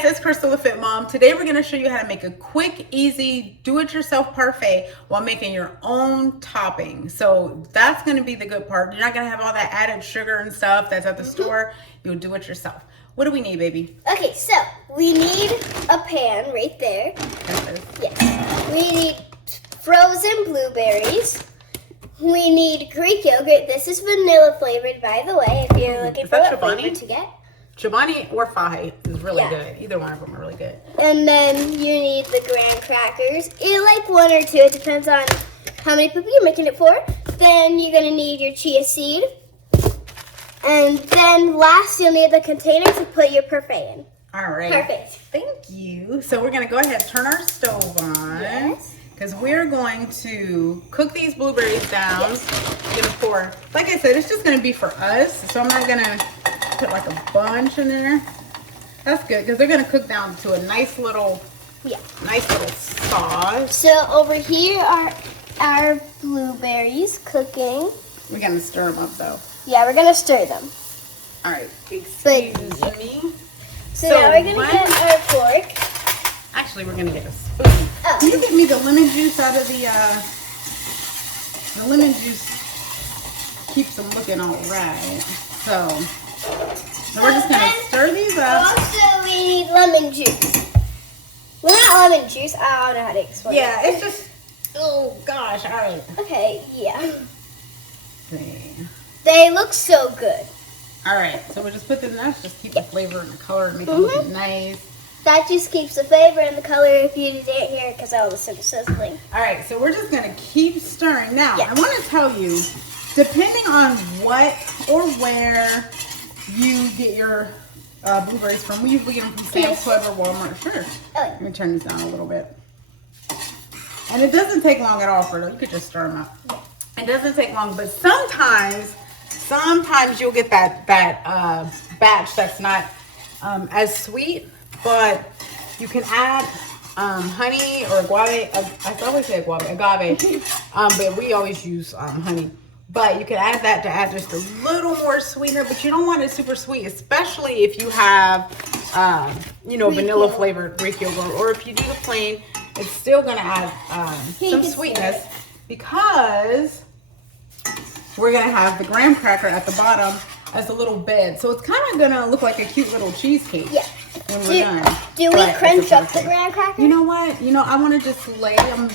guys, it's Crystal the Fit Mom. Today we're going to show you how to make a quick, easy, do-it-yourself parfait while making your own topping. So that's going to be the good part. You're not going to have all that added sugar and stuff that's at the store. You'll do it yourself. What do we need, baby? Okay, so we need a pan right there. Yes. We need frozen blueberries. We need Greek yogurt. This is vanilla flavored, by the way, if you're looking for what flavor to get. Chobani or Parfait is really good. Either one of them are really good. And then you need the graham crackers. You like one or two. It depends on how many people you're making it for. Then you're going to need your chia seed. And then last, you'll need the container to put your parfait in. All right. Perfect. Thank you. So we're going to go ahead and turn our stove on. Yes. Because we're going to cook these blueberries down. We're going to pour, like I said, it's just going to be for us. So I'm not going to put like a bunch in there. That's good because they're going to cook down to a nice little sauce. So over here are our blueberries cooking. We're going to stir them up though. Yeah, we're going to stir them. All right. Excuse me. So now we're going to get our pork. Actually, we're going to get a spoon. Oh. Can you get me the lemon juice out of the lemon juice keeps them looking all right. So we're just going to stir these up. Also, we need lemon juice. Well, not lemon juice. I don't know how to explain it. Yeah, it's just, oh gosh, all right. Okay, yeah. Okay. They look so good. All right, so we'll just put this in there. Just keep the flavor and the color and make it look nice. That just keeps the flavor and the color if you didn't hear it because I was sizzling. All right, so we're just going to keep stirring. Now, I want to tell you, depending on what or where you get your blueberries from, we usually get them from Sam's Club or Walmart. Sure. Let me turn this down a little bit. And it doesn't take long at all for them. You could just stir them up. It doesn't take long, but sometimes you'll get that batch that's not as sweet, but you can add honey or agave. I always say agave, but we always use honey. But you can add that to add just a little more sweetener, but you don't want it super sweet, especially if you have, vanilla flavored Greek yogurt, or if you do the plain, it's still gonna add some sweetness because we're gonna have the graham cracker at the bottom as a little bed. So it's kind of gonna look like a cute little cheesecake when we're done. Do we crunch up the graham cracker? You know what? I want to just lay them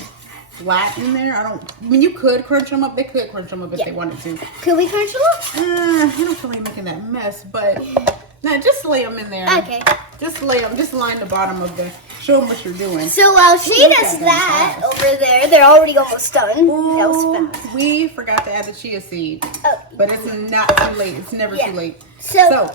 flat in there. I mean, you could crunch them up. They could crunch them up if they wanted to. Could we crunch them up? I don't feel like making that mess, but no, just lay them in there. Okay. Just lay them. Just line the bottom of the. Show them what you're doing. So while she does that over there, they're already almost done. Ooh, that was fast. We forgot to add the chia seed, but it's not too late. It's never too late. So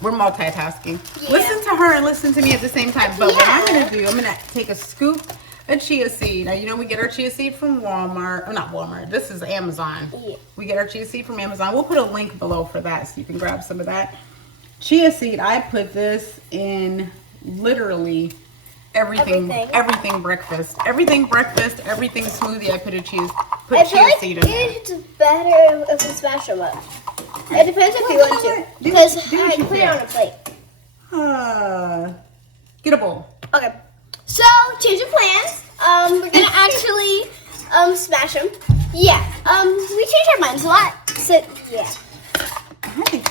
we're multitasking. Listen to her and listen to me at the same time. But what I'm gonna do, I'm gonna take a scoop of chia seed. Now we get our chia seed from Walmart. Or not Walmart. This is Amazon. Yeah. We get our chia seed from Amazon. We'll put a link below for that so you can grab some of that. Chia seed. I put this in literally everything breakfast. Everything smoothie. I put chia seed in there. It's better if we smash them up. It depends if you want to. Because I put it on a plate. Get a bowl. Okay. So, change of plans. We're gonna actually smash them. Yeah. We changed our minds a lot. So yeah.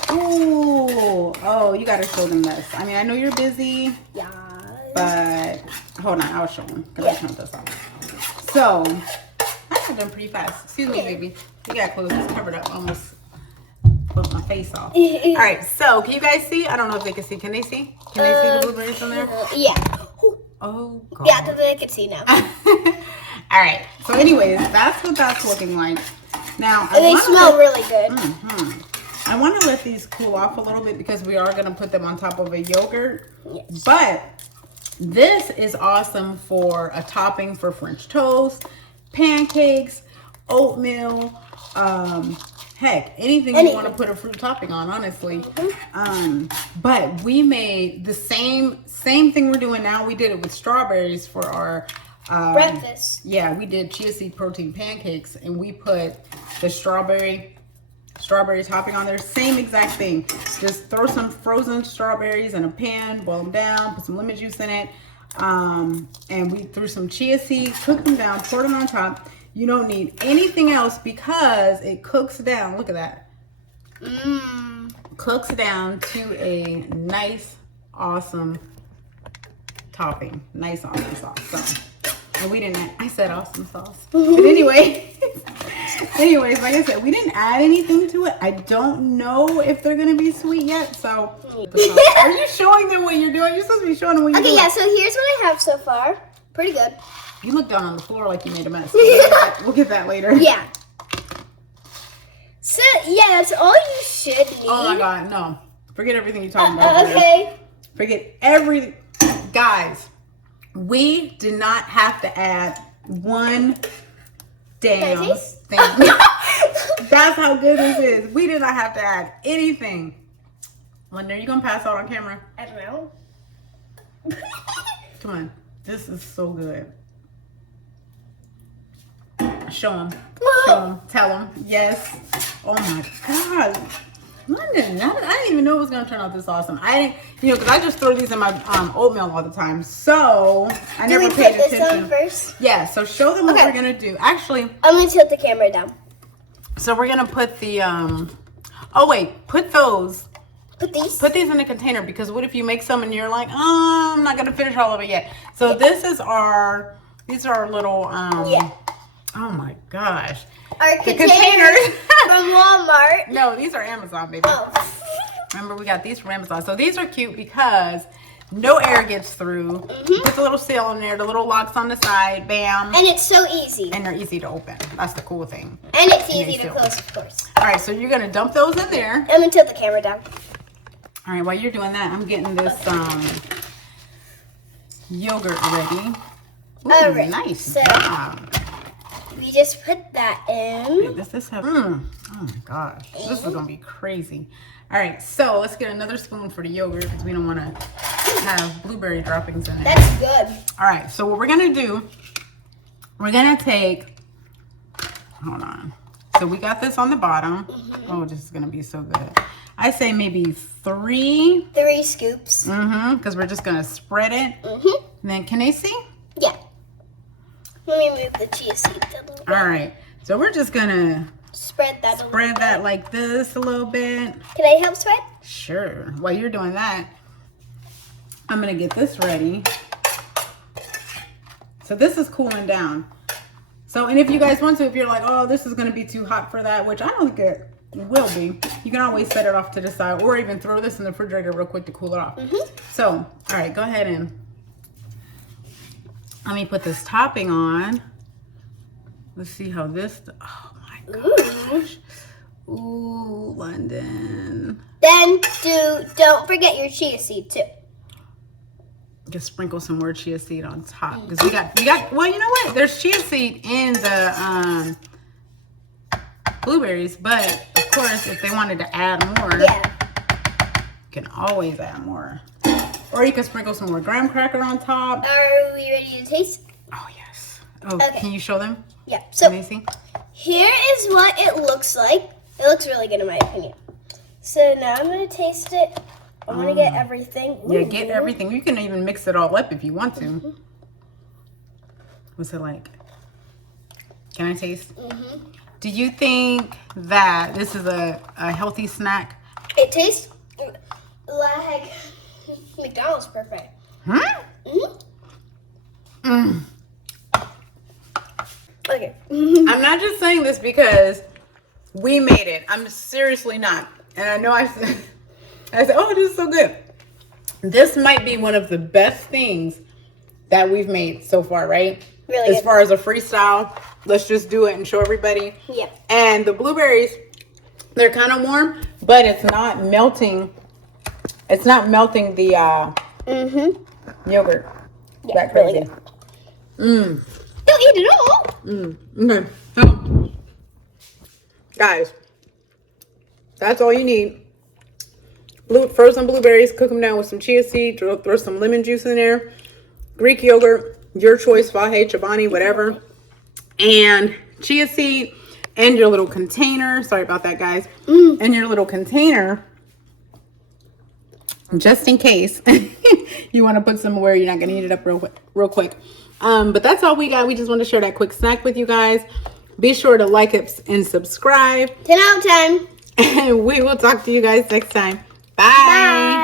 Oh, you gotta show them this. I mean, I know you're busy. Yeah. But hold on, I'll show them because I count this off. So I got them pretty fast. Excuse me, baby. You got clothes covered up. Almost put my face off. All right. So can you guys see? I don't know if they can see. Can they see? Can they see the blueberries in there? Yeah. Oh God. Yeah, they can see now. All right. So anyways, that's what that's looking like. Now they smell really good. I want to let these cool off a little bit because we are going to put them on top of a yogurt. Yes. But this is awesome for a topping for French toast, pancakes, oatmeal, heck, anything you want to put a fruit topping on, honestly. But we made the same thing we're doing now. We did it with strawberries for our breakfast. Yeah, we did chia seed protein pancakes, and we put the strawberry strawberry topping on there. Same exact thing. Just throw some frozen strawberries in a pan, boil them down, put some lemon juice in it. And we threw some chia seeds, cooked them down, poured them on top. You don't need anything else because it cooks down. Look at that. Cooks down to a nice, awesome topping. Nice, awesome sauce. So, and we didn't, I said awesome sauce. But anyways, like I said, we didn't add anything to it. I don't know if they're going to be sweet yet. So, are you showing them what you're doing? You're supposed to be showing them what you're doing. Okay, yeah, so here's what I have so far. Pretty good. You look down on the floor like you made a mess. We'll get that later. Yeah. So, yeah, that's all you should need. Oh my God, no. Forget everything you're talking about. Okay. Forget everything. Guys, we did not have to add one damn thing. That's how good this is. We did not have to add anything. Linda, are you going to pass out on camera? I don't know. Come on. This is so good. Show them. Show them. Tell them. Yes. Oh my God. London, I didn't even know it was going to turn out this awesome. I didn't, because I just throw these in my oatmeal all the time. So, I never paid attention. Do we put this on first? Yeah, so show them what we're going to do. Actually, I'm going to tilt the camera down. So, we're going to put the, oh wait, put those. Put these? Put these in a container because what if you make some and you're like, oh, I'm not going to finish all of it yet. So, these are our little, yeah. Oh my gosh. Our containers from Walmart. No, these are Amazon, baby. Oh. Remember, we got these from Amazon. So these are cute because no air gets through. Put the little seal in there, the little locks on the side, bam. And it's so easy. And they're easy to open. That's the cool thing. And it's easy to close, of course. All right, so you're going to dump those in there. I'm going to tilt the camera down. All right, while you're doing that, I'm getting this yogurt ready. Ooh, all right, nice job. We just put that in. Wait, does this have, oh my gosh, this is gonna be crazy. All right, so let's get another spoon for the yogurt because we don't want to have blueberry droppings in it. That's good. All right, so what we're gonna do, we're gonna take, hold on. So we got this on the bottom. Oh, this is gonna be so good. I say maybe three scoops. Because we're just gonna spread it. And then, can they see? Yeah. Let me move the chia seeds a little bit. All right. So we're just gonna spread that like this a little bit. Can I help spread? Sure. While you're doing that, I'm gonna get this ready. So this is cooling down. So, and if you guys want to, if you're like, oh, this is gonna be too hot for that, which I don't think it will be, you can always set it off to the side or even throw this in the refrigerator real quick to cool it off. So, all right, go ahead and let me put this topping on. Let's see how this, oh my gosh. Ooh, London. Then don't forget your chia seed too. Just sprinkle some more chia seed on top. Because we got, well, you know what? There's chia seed in the blueberries, but of course, if they wanted to add more, you can always add more. Or you can sprinkle some more graham cracker on top. Are we ready to taste? Oh, yes. Oh, okay. Can you show them? Yeah. So, Amazing. Here is what it looks like. It looks really good in my opinion. So now I'm going to taste it. I'm going to get everything. Ooh. Yeah, get everything. You can even mix it all up if you want to. What's it like? Can I taste? Do you think that this is a healthy snack? It tastes like McDonald's Parfait. Okay. I'm not just saying this because we made it. I'm seriously not. And I know I said, oh, this is so good. This might be one of the best things that we've made so far, right? Really as far as a freestyle, let's just do it and show everybody. Yeah. And the blueberries, they're kind of warm, but it's not melting. It's not melting the yogurt. Yeah, that crazy. Really good. Don't eat it all. Okay. So, guys, that's all you need. Frozen blueberries, cook them down with some chia seed, throw some lemon juice in there, Greek yogurt, your choice, Fahe, Chobani, whatever, and chia seed. and your little container. Sorry about that, guys. And your little container, just in case you want to put some where you're not going to eat it up real quick. But that's all we got. We just want to share that quick snack with you guys. Be sure to like it and subscribe. 10 out of 10. And we will talk to you guys next time. Bye. Bye.